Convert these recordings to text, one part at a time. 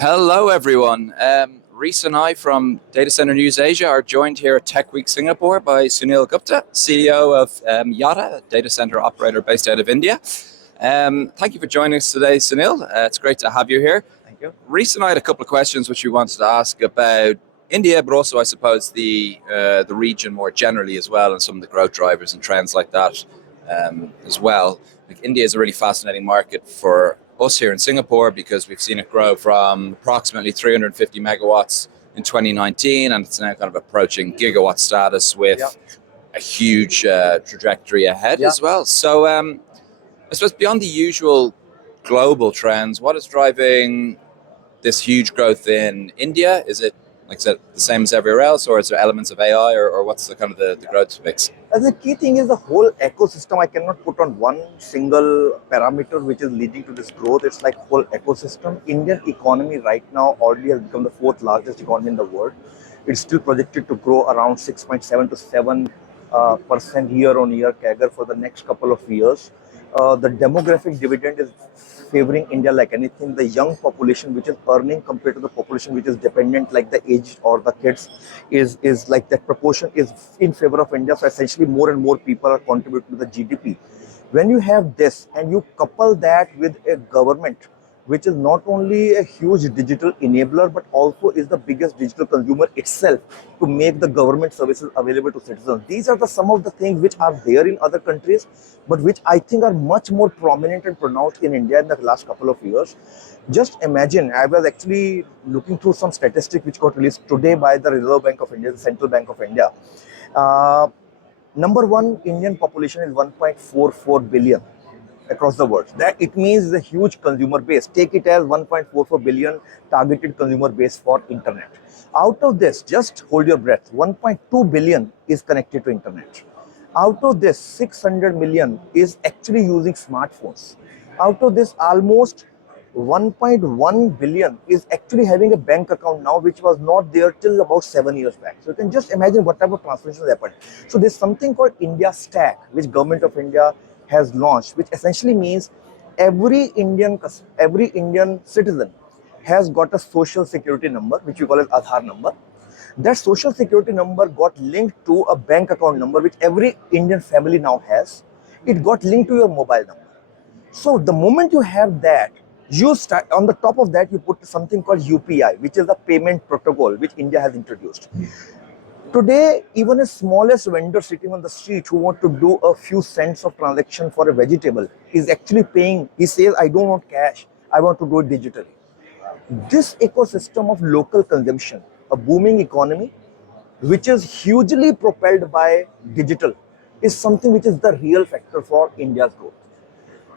Hello, everyone. Reese and I from Data Center News Asia are joined here at Tech Week Singapore by Sunil Gupta, CEO of Yotta, a data center operator based out of India. Thank you for joining us today, Sunil. It's great to have you here. Thank you. Reese and I had a couple of questions which we wanted to ask about India, but also, I suppose, the region more generally as well, and some of the growth drivers and trends like that as well. Like, India is a really fascinating market for us here in Singapore because we've seen it grow from approximately 350 megawatts in 2019, and it's now kind of approaching gigawatt status with a huge trajectory ahead as well. So I suppose beyond the usual global trends, what is driving this huge growth in India? Is it, like I said, the same as everywhere else, or is there elements of AI, or what's the kind of the growth mix? The key thing is the whole ecosystem. I cannot put on one single parameter which is leading to this growth. It's like whole ecosystem. Indian economy right now already has become the fourth largest economy in the world. It's still projected to grow around 6.7 to 7% year on year CAGR for the next couple of years. The demographic dividend is favoring India like anything. The young population which is earning compared to the population which is dependent, like the aged or the kids, is like that proportion is in favor of India. So essentially more and more people are contributing to the GDP. When you have this and you couple that with a government which is not only a huge digital enabler but also is the biggest digital consumer itself to make the government services available to citizens. These are some of the things which are there in other countries, but which I think are much more prominent and pronounced in India in the last couple of years. Just imagine, I was actually looking through some statistics which got released today by the Reserve Bank of India, the Central Bank of India. Number one, Indian population is 1.44 billion across the world. That it means a huge consumer base. Take it as 1.44 billion targeted consumer base for internet. Out of this, just hold your breath, 1.2 billion is connected to internet. Out of this, 600 million is actually using smartphones. Out of this, almost 1.1 billion is actually having a bank account now, which was not there till about 7 years back. So you can just imagine what type of transformations happened. So there's something called India Stack, which Government of India has launched, which essentially means every Indian citizen has got a social security number, which we call as Aadhaar number. That social security number got linked to a bank account number, which every Indian family now has. It got linked to your mobile number. So the moment you have that, you start on the top of that, you put something called UPI, which is the payment protocol which India has introduced. Today, even a smallest vendor sitting on the street who want to do a few cents of transaction for a vegetable is actually paying. He says, I don't want cash, I want to do it digitally. This ecosystem of local consumption, a booming economy, which is hugely propelled by digital, is something which is the real factor for India's growth.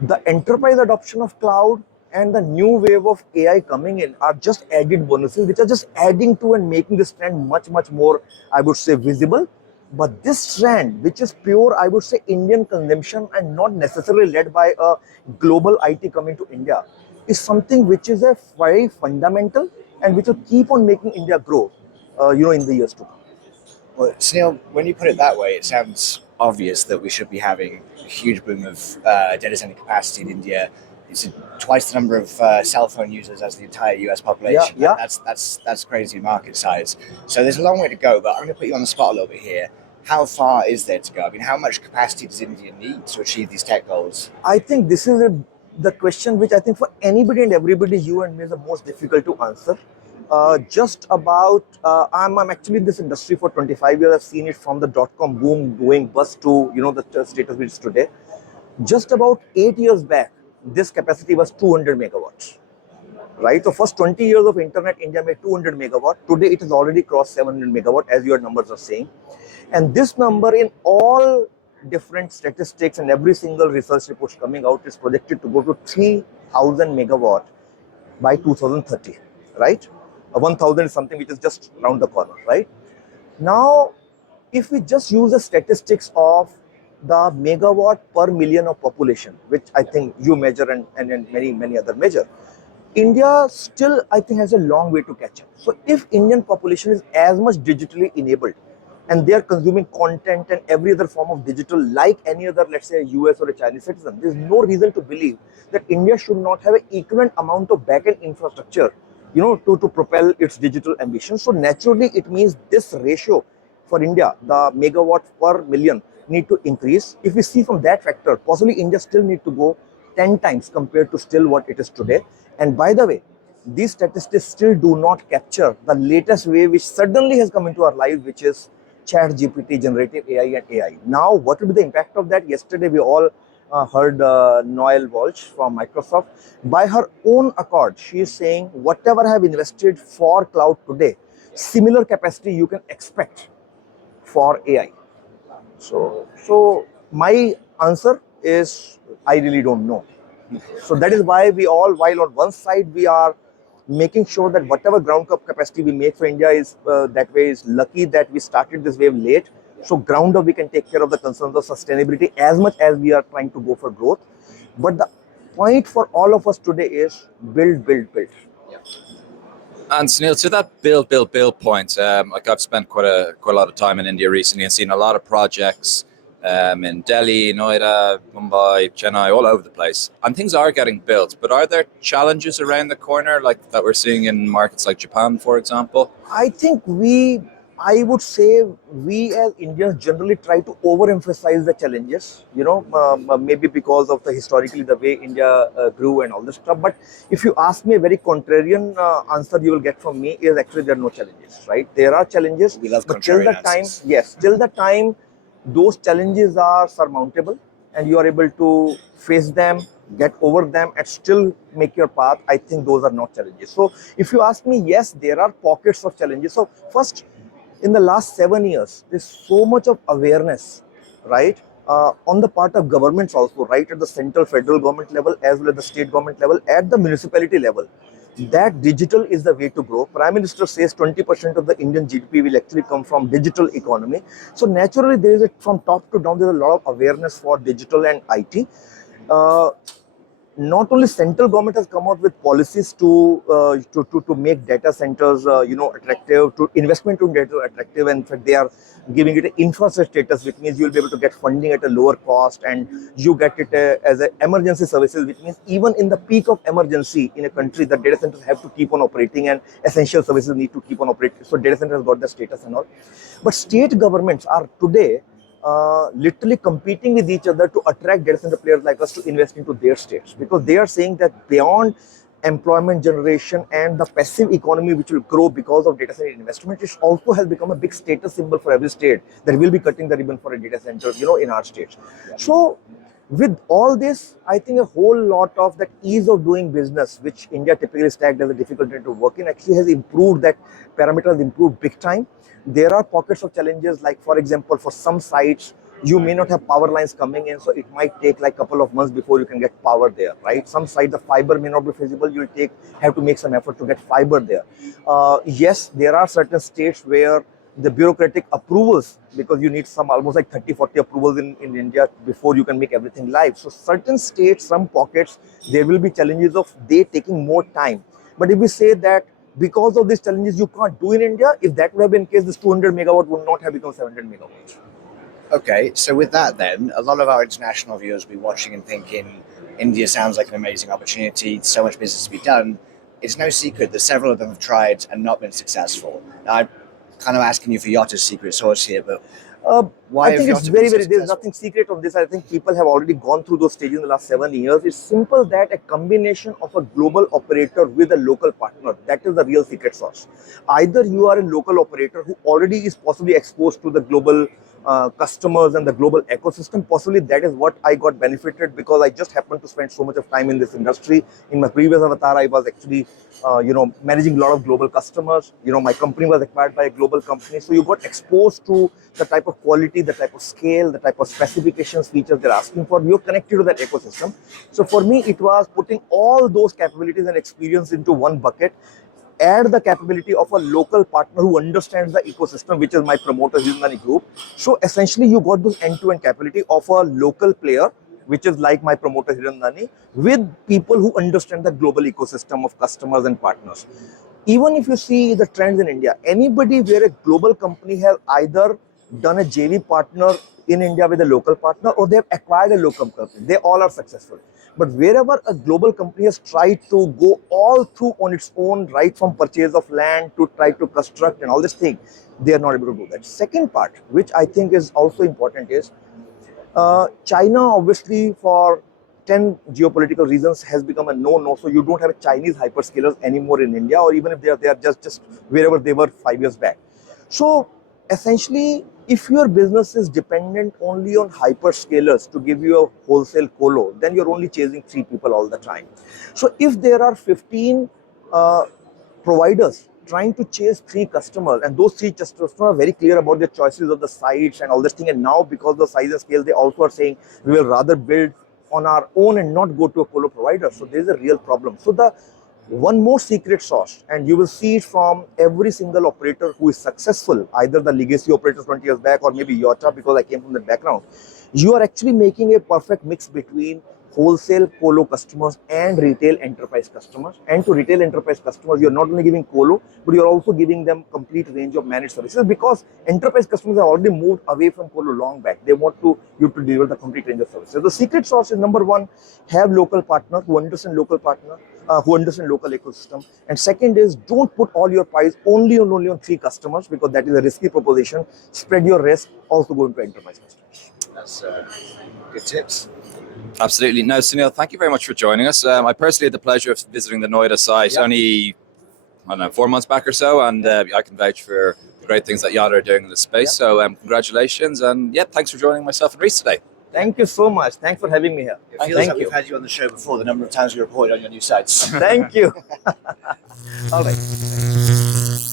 The enterprise adoption of cloud and the new wave of AI coming in are just added bonuses, which are just adding to and making this trend much, much more, I would say, visible. But this trend, which is pure, I would say, Indian consumption and not necessarily led by a global IT coming to India, is something which is a very fundamental and which will keep on making India grow, in the years to come. Well, Sunil, when you put it that way, it sounds obvious that we should be having a huge boom of data center capacity in India. It's twice the number of cell phone users as the entire US population. Yeah. That's crazy market size. So there's a long way to go, but I'm going to put you on the spot a little bit here. How far is there to go? I mean, how much capacity does India need to achieve these tech goals? I think this is the question which I think for anybody and everybody, you and me, is the most difficult to answer. I'm actually in this industry for 25 years. I've seen it from the dot-com boom going bust to, the status which is today. Just about 8 years back, this capacity was 200 megawatts, right? So first 20 years of internet, India made 200 megawatt. Today, it has already crossed 700 megawatt, as your numbers are saying. And this number in all different statistics and every single research report coming out is projected to go to 3,000 megawatt by 2030, right? 1,000 is something which is just around the corner, right? Now, if we just use the statistics of the megawatt per million of population, which I think you measure and many other measure, India still, I think, has a long way to catch up. So if Indian population is as much digitally enabled and they are consuming content and every other form of digital like any other, let's say, a US or a Chinese citizen, there's no reason to believe that India should not have an equivalent amount of back-end infrastructure to propel its digital ambition. So naturally, it means this ratio for India, the megawatt per million, need to increase. If we see from that factor, possibly India still need to go 10 times compared to still what it is today. And by the way, these statistics still do not capture the latest wave which suddenly has come into our lives, which is chat GPT, generative AI and AI. Now, what will be the impact of that? Yesterday, we all heard Noel Walsh from Microsoft. By her own accord, she is saying, whatever I have invested for cloud today, similar capacity you can expect for AI. So my answer is I really don't know. So that is why we all, while on one side we are making sure that whatever ground up capacity we make for India is that way is lucky that we started this wave late. So ground up we can take care of the concerns of sustainability as much as we are trying to go for growth. But the point for all of us today is build, build, build. And Sunil, to that build point, like I've spent quite a lot of time in India recently and seen a lot of projects in Delhi, Noida, Mumbai, Chennai, all over the place, and things are getting built. But are there challenges around the corner, like that we're seeing in markets like Japan, for example? I think I would say we as Indians generally try to overemphasize the challenges, maybe because of the historically the way India grew and all this stuff. But if you ask me a very contrarian answer you will get from me is actually there are no challenges, right? There are challenges, We love but till the time, answers. yes, till the time those challenges are surmountable and you are able to face them, get over them and still make your path, I think those are not challenges. So if you ask me, yes, there are pockets of challenges. So first, in the last 7 years, there's so much of awareness, right? On the part of governments also, right at the central federal government level as well as the state government level, at the municipality level, that digital is the way to grow. Prime Minister says 20% of the Indian GDP will actually come from digital economy. So naturally, there is from top to down, there's a lot of awareness for digital and IT. Not only central government has come out with policies to make data centers attractive, to investment to data attractive, and in fact they are giving it an infrastructure status, which means you will be able to get funding at a lower cost and you get it as an emergency services, which means even in the peak of emergency in a country, the data centers have to keep on operating and essential services need to keep on operating. So data centers got the status and all. But state governments are today literally competing with each other to attract data center players like us to invest into their states, because they are saying that beyond employment generation and the passive economy which will grow because of data center investment, it also has become a big status symbol for every state that will be cutting the ribbon for a data center, in our states. So with all this, I think a whole lot of that ease of doing business, which India typically is tagged as a difficult to work in, actually has improved. That parameter has improved big time. There are pockets of challenges, like for example, for some sites, you may not have power lines coming in, so it might take like a couple of months before you can get power there, right? Some sites, the fiber may not be feasible, you'll have to make some effort to get fiber there. Yes, there are certain states where the bureaucratic approvals, because you need some almost like 30-40 approvals in India before you can make everything live. So certain states, some pockets, there will be challenges of they taking more time. But if we say that because of these challenges you can't do in India, if that would have been the case, this 200 megawatt would not have become 700 megawatts. Okay, so with that then, a lot of our international viewers will be watching and thinking, India sounds like an amazing opportunity, so much business to be done. It's no secret that several of them have tried and not been successful. Now, I'm kind of asking you for Yotta's secret sauce here, but why I think have it's Yotta very, been so very, there's successful? nothing secret of this. I think people have already gone through those stages in the last 7 years. It's simple that a combination of a global operator with a local partner, that is the real secret sauce. Either you are a local operator who already is possibly exposed to the global customers and the global ecosystem. Possibly that is what I got benefited, because I just happened to spend so much of time in this industry. In my previous avatar, I was actually, managing a lot of global customers. My company was acquired by a global company. So you got exposed to the type of quality, the type of scale, the type of specifications, features they're asking for. You're connected to that ecosystem. So for me, it was putting all those capabilities and experience into one bucket, add the capability of a local partner who understands the ecosystem, which is my promoter Hindani group. So essentially, you got this end-to-end capability of a local player, which is like my promoter Hirandani, with people who understand the global ecosystem of customers and partners. Even if you see the trends in India, anybody where a global company has either done a JV partner in India with a local partner or they have acquired a local company, they all are successful. But wherever a global company has tried to go all through on its own, right from purchase of land to try to construct and all this thing, they are not able to do that. Second part, which I think is also important, is China, obviously, for 10 geopolitical reasons, has become a no-no. So you don't have Chinese hyperscalers anymore in India, or even if they are just wherever they were 5 years back. So essentially, if your business is dependent only on hyperscalers to give you a wholesale colo, then you're only chasing 3 people all the time. So if there are 15 providers trying to chase 3 customers, and those 3 customers are very clear about their choices of the sites and all this thing, and now because of the size and scale, they also are saying we will rather build on our own and not go to a colo provider. So there is a real problem. So the one more secret sauce, and you will see it from every single operator who is successful, either the legacy operators 20 years back or maybe Yotta, because I came from that background. You are actually making a perfect mix between wholesale colo customers and retail enterprise customers. And to retail enterprise customers, you're not only giving colo, but you're also giving them complete range of managed services, because enterprise customers have already moved away from colo long back. They want you to deliver the complete range of services. The secret sauce is, number one, have local partners who understand local who understand local ecosystem. And second is, don't put all your pies only on 3 customers, because that is a risky proposition. Spread your risk, also go into enterprise customers. That's good tips. Absolutely. No, Sunil, thank you very much for joining us. I personally had the pleasure of visiting the Noida site only, I don't know, 4 months back or so, and I can vouch for the great things that Yotta are doing in the space. So congratulations, and thanks for joining myself and Reese today. Thank you so much. Thanks for having me here. It feels Thank like you. we've had you on the show before, the number of times you reported on your new sites. Thank you. All right.